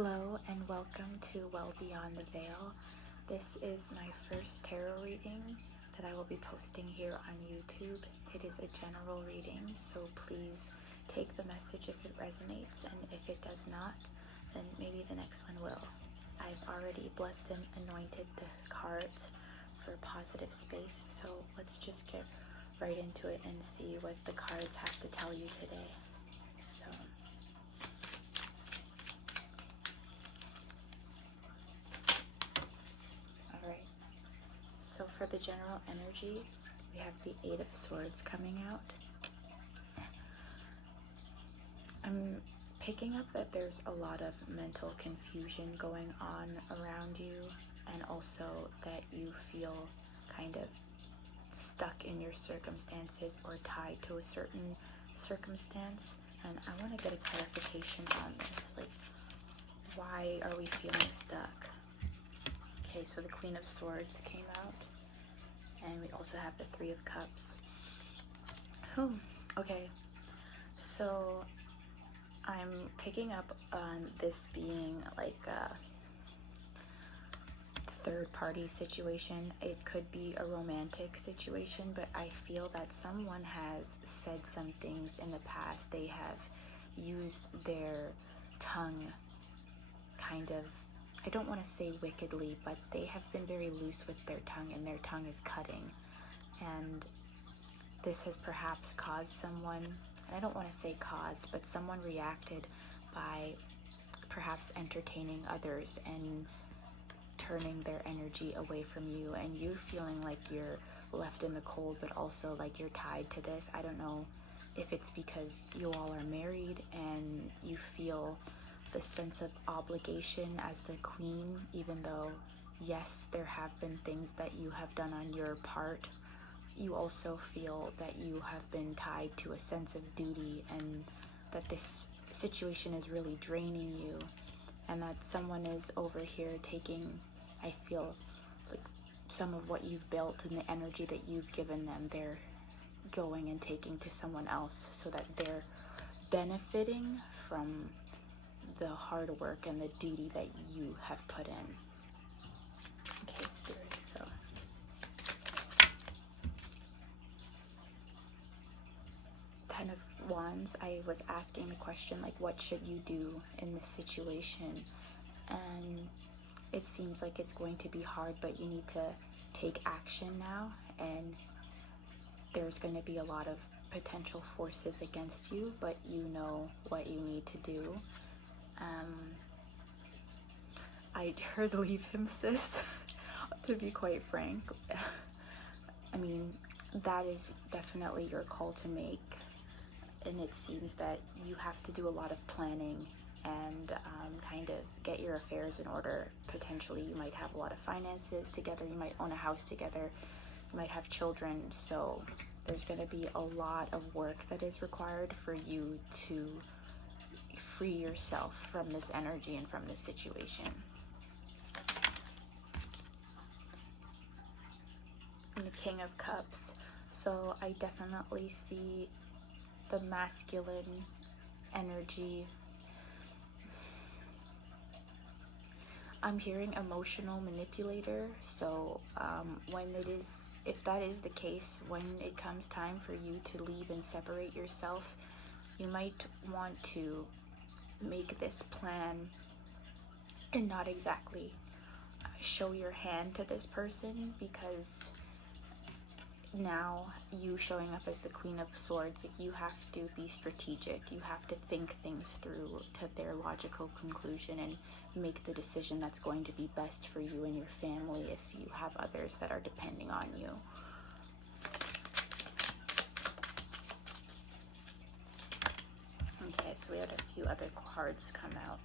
Hello and welcome to Well Beyond the Veil. This is my first tarot reading that I will be posting here on YouTube. It is a general reading, so please take the message if it resonates, and if it does not, then maybe the next one will. I've already blessed and anointed the cards for positive space, so let's just get right into it and see what the cards have to tell you today. So for the general energy, we have the Eight of Swords coming out. I'm picking up that there's a lot of mental confusion going on around you, and also that you feel kind of stuck in your circumstances or tied to a certain circumstance. And I want to get a clarification on this. Like, why are we feeling stuck? Okay, so the Queen of Swords came out, and we also have the Three of Cups. Okay, so I'm picking up on this being like a third-party situation. It could be a romantic situation, but I feel that someone has said some things in the past. They have used their tongue kind of, I don't want to say wickedly, but they have been very loose with their tongue, and their tongue is cutting. And this has perhaps caused someone, and I don't want to say caused, but someone reacted by perhaps entertaining others and turning their energy away from you, and you feeling like you're left in the cold, but also like you're tied to this. I don't know if it's because you all are married and you feel the sense of obligation as the queen, even though yes, there have been things that you have done on your part. You also feel that you have been tied to a sense of duty, and that this situation is really draining you, and that someone is over here taking, I feel like, some of what you've built and the energy that you've given them, they're going and taking to someone else so that they're benefiting from the hard work and the duty that you have put in. Okay, Spirit, so Ten of Wands, I was asking the question, like, what should you do in this situation? And it seems like it's going to be hard, but you need to take action now, and there's going to be a lot of potential forces against you, but you know what you need to do. I'd heard leave him, sis, to be quite frank. I mean, that is definitely your call to make, and it seems that you have to do a lot of planning and kind of get your affairs in order. Potentially, you might have a lot of finances together, you might own a house together, you might have children, so there's going to be a lot of work that is required for you to free yourself from this energy and from this situation. And the King of Cups. So I definitely see the masculine energy. I'm hearing emotional manipulator. So if that is the case, when it comes time for you to leave and separate yourself, you might want to make this plan and not exactly show your hand to this person, because now you showing up as the Queen of Swords, like, you have to be strategic. You have to think things through to their logical conclusion and make the decision that's going to be best for you and your family if you have others that are depending on you. Okay, so we had a few other cards come out.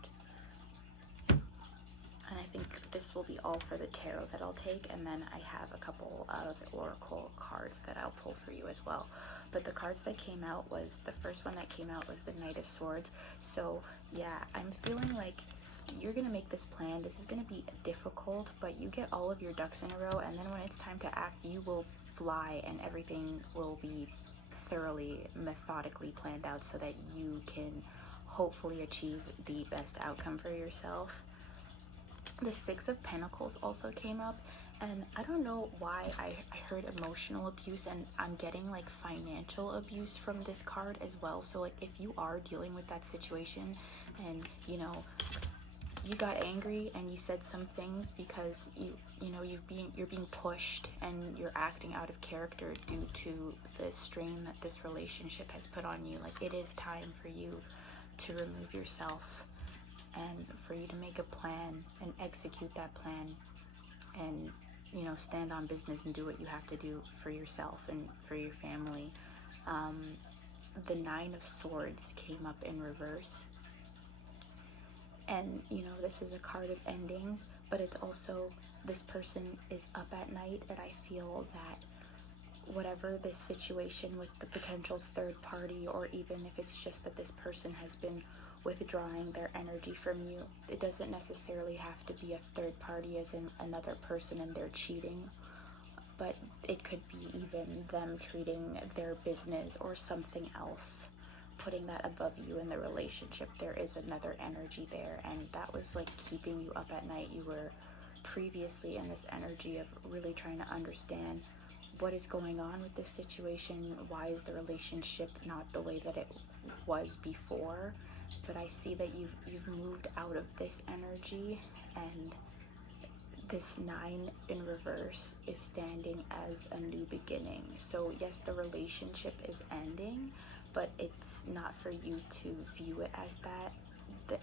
And I think this will be all for the tarot that I'll take, and then I have a couple of oracle cards that I'll pull for you as well. But the cards that came out was, the first one that came out was the Knight of Swords. So yeah, I'm feeling like you're gonna make this plan. This is gonna be difficult, but you get all of your ducks in a row, and then when it's time to act, you will fly, and everything will be thoroughly, methodically planned out so that you can hopefully achieve the best outcome for yourself. The Six of Pentacles also came up, and I don't know why I heard emotional abuse, and I'm getting like financial abuse from this card as well. So like if you are dealing with that situation and you know you got angry and you said some things because you're being pushed and you're acting out of character due to the strain that this relationship has put on you, like it is time for you to remove yourself and for you to make a plan and execute that plan and stand on business and do what you have to do for yourself and for your family. The Nine of Swords came up in reverse, and this is a card of endings, but it's also this person is up at night, and I feel that whatever this situation with the potential third party, or even if it's just that this person has been withdrawing their energy from you, it doesn't necessarily have to be a third party as in another person and they're cheating, but it could be even them treating their business or something else, putting that above you in the relationship. There is another energy there, and that was like keeping you up at night. You were previously in this energy of really trying to understand what is going on with this situation. Why is the relationship not the way that it was before? But I see that you've moved out of this energy, and this Nine in reverse is standing as a new beginning. So yes, the relationship is ending, but it's not for you to view it as that.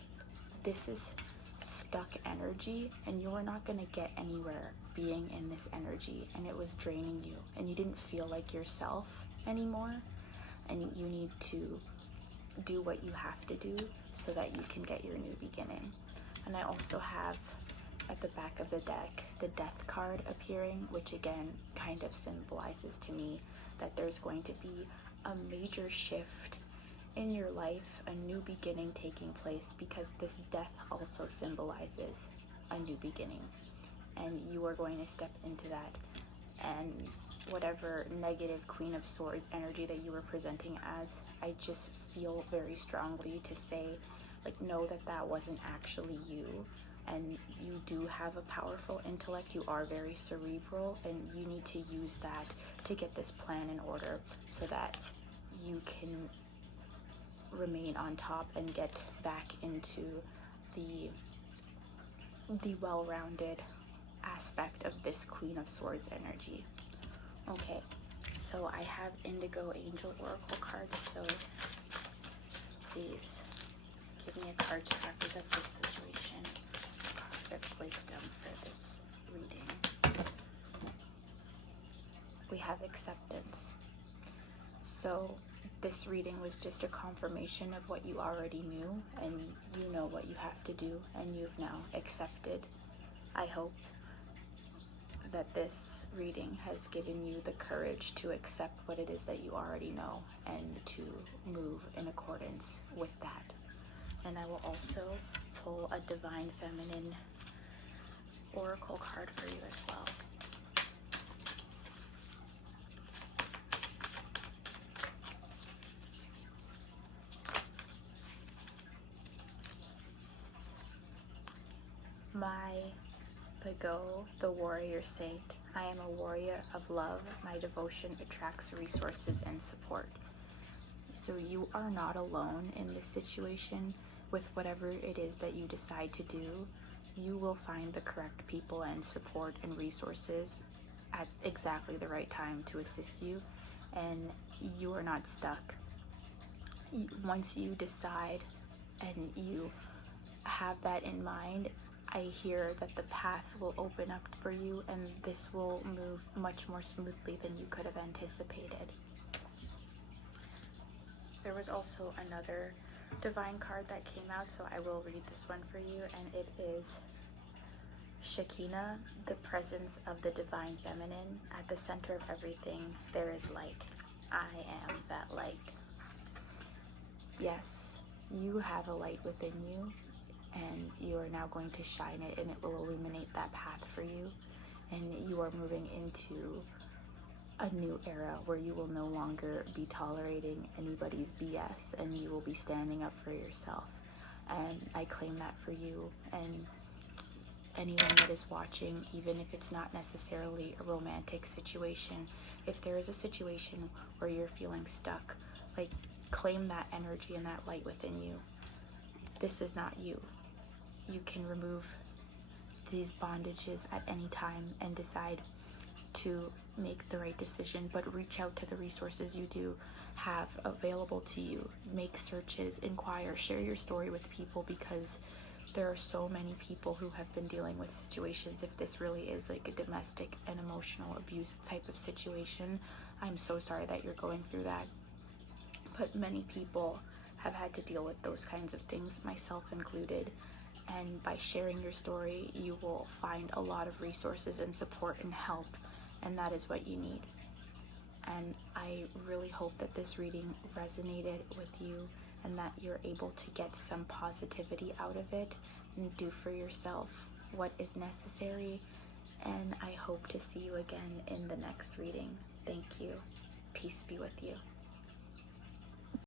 This is stuck energy, and you're not going to get anywhere being in this energy, and it was draining you, and you didn't feel like yourself anymore, and you need to do what you have to do so that you can get your new beginning. And I also have at the back of the deck the Death card appearing, which again kind of symbolizes to me that there's going to be a major shift in your life, a new beginning taking place, because this death also symbolizes a new beginning, and you are going to step into that. And whatever negative Queen of Swords energy that you were presenting as, I just feel very strongly to say, like, know that that wasn't actually you, and you do have a powerful intellect. You are very cerebral, and you need to use that to get this plan in order so that you can remain on top and get back into the well-rounded aspect of this Queen of Swords energy. Okay, so I have Indigo Angel Oracle cards, so please give me a card to represent this situation. Card of wisdom for this reading. We have Acceptance. So this reading was just a confirmation of what you already knew, and you know what you have to do, and you've now accepted. I hope that this reading has given you the courage to accept what it is that you already know and to move in accordance with that. And I will also pull a Divine Feminine Oracle card for you as well. My Pago, the Warrior Saint. I am a warrior of love. My devotion attracts resources and support. So you are not alone in this situation. With whatever it is that you decide to do, you will find the correct people and support and resources at exactly the right time to assist you, and you are not stuck. Once you decide and you have that in mind, I hear that the path will open up for you, and this will move much more smoothly than you could have anticipated. There was also another divine card that came out, so I will read this one for you, and it is Shekinah, the presence of the Divine Feminine. At the center of everything, there is light. I am that light. Yes, you have a light within you, and you are now going to shine it, and it will illuminate that path for you, and you are moving into a new era where you will no longer be tolerating anybody's BS and you will be standing up for yourself. And I claim that for you and anyone that is watching, even if it's not necessarily a romantic situation. If there is a situation where you're feeling stuck, like, claim that energy and that light within you. This is not you. You can remove these bondages at any time and decide to make the right decision, but reach out to the resources you do have available to you. Make searches, inquire, share your story with people, because there are so many people who have been dealing with situations. If this really is like a domestic and emotional abuse type of situation, I'm so sorry that you're going through that. But many people have had to deal with those kinds of things, myself included. And by sharing your story, you will find a lot of resources and support and help, and that is what you need. And I really hope that this reading resonated with you and that you're able to get some positivity out of it and do for yourself what is necessary. And I hope to see you again in the next reading. Thank you. Peace be with you.